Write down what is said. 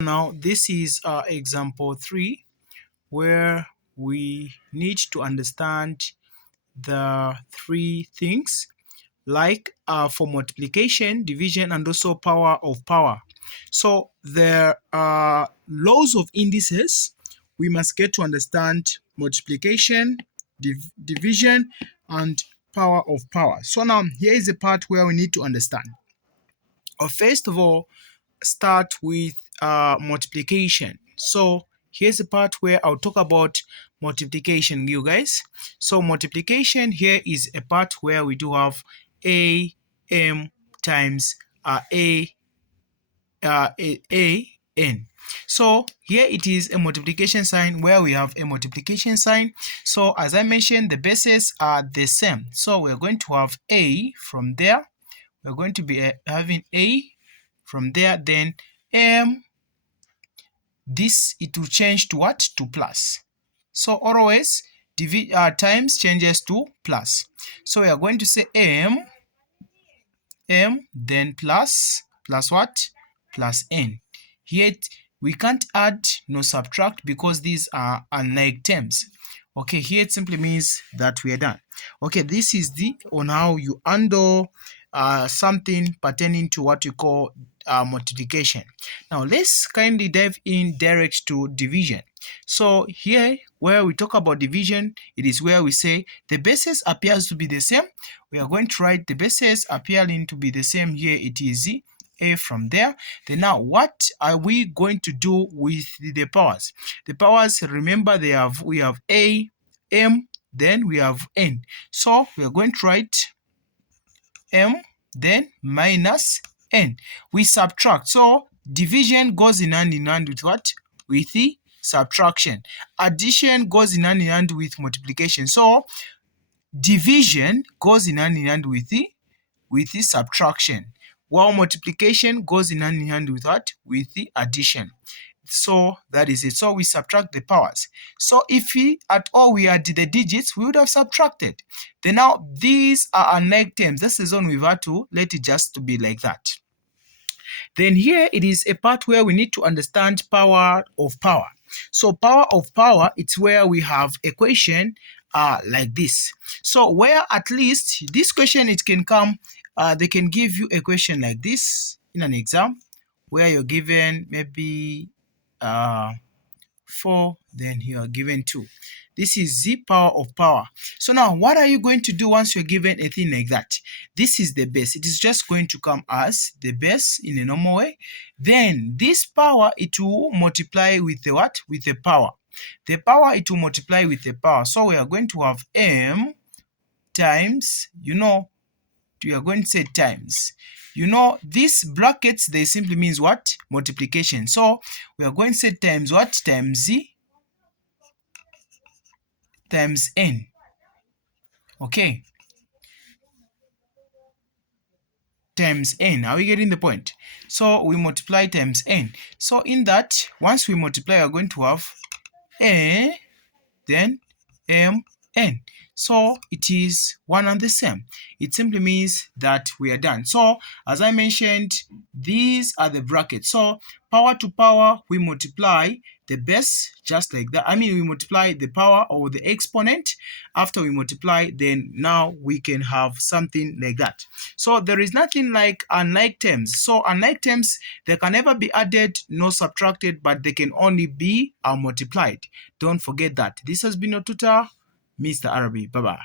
Now this is example 3, where we need to understand the three things like for multiplication, division, and also power of power. So there are laws of indices. We must get to understand multiplication, division, and power of power. So now here is the part where we need to understand. First of all, start with multiplication. So here's the part where I'll talk about multiplication, you guys. So multiplication here is a part where we do have am times n. So here it is a multiplication sign where we have a multiplication sign. So as I mentioned, the bases are the same. So we're going to have a from there. We're going to be having a from there, then m, this it will change to what? To plus. So always times changes to plus. So we are going to say m, then plus what? Plus n. Here we can't add nor subtract because these are unlike terms. Okay, here it simply means that we are done. Okay, this is the on how you handle something pertaining to what you call multiplication. Now let's kindly dive in direct to division. So here where we talk about division, it is where we say the bases appears to be the same. We are going to write the bases appearing to be the same. Here it is a from there. Then now what are we going to do with the powers? The powers, remember, we have a, m, then we have n. So we are going to write m, then minus n. We subtract. So division goes in hand with what? With the subtraction. Addition goes in hand with multiplication. So division goes in hand with the subtraction, while multiplication goes in hand with what? With the addition. So that is it. So we subtract the powers. So if we at all we add the digits, we would have subtracted. Then now these are unlike terms. This is when we've had to let it just to be like that. Then here it is a part where we need to understand power of power. So power of power, it's where we have equation like this. So where at least this question, it can come, they can give you a question like this in an exam where you're given maybe 4, then you are given 2. This is the power of power. So now what are you going to do once you're given a thing like that? This is the base. It is just going to come as the base in a normal way. Then this power, it will multiply with the what? With the power. The power, it will multiply with the power. So we are going to have m times, we are going to say times. These brackets, they simply means what? Multiplication. So we are going to say times what? Times z times n. Okay. Times n. Are we getting the point? So we multiply times n. So in that, once we multiply, we are going to have a, then m, n. So it is one and the same. It simply means that we are done. So as I mentioned, these are the brackets. So power to power, we multiply the base just like that. I mean, we multiply the power or the exponent. After we multiply, then now we can have something like that. So there is nothing like unlike terms. So unlike terms, they can never be added nor subtracted, but they can only be multiplied. Don't forget that. This has been your tutor, Mr. Arabi. Bye-bye.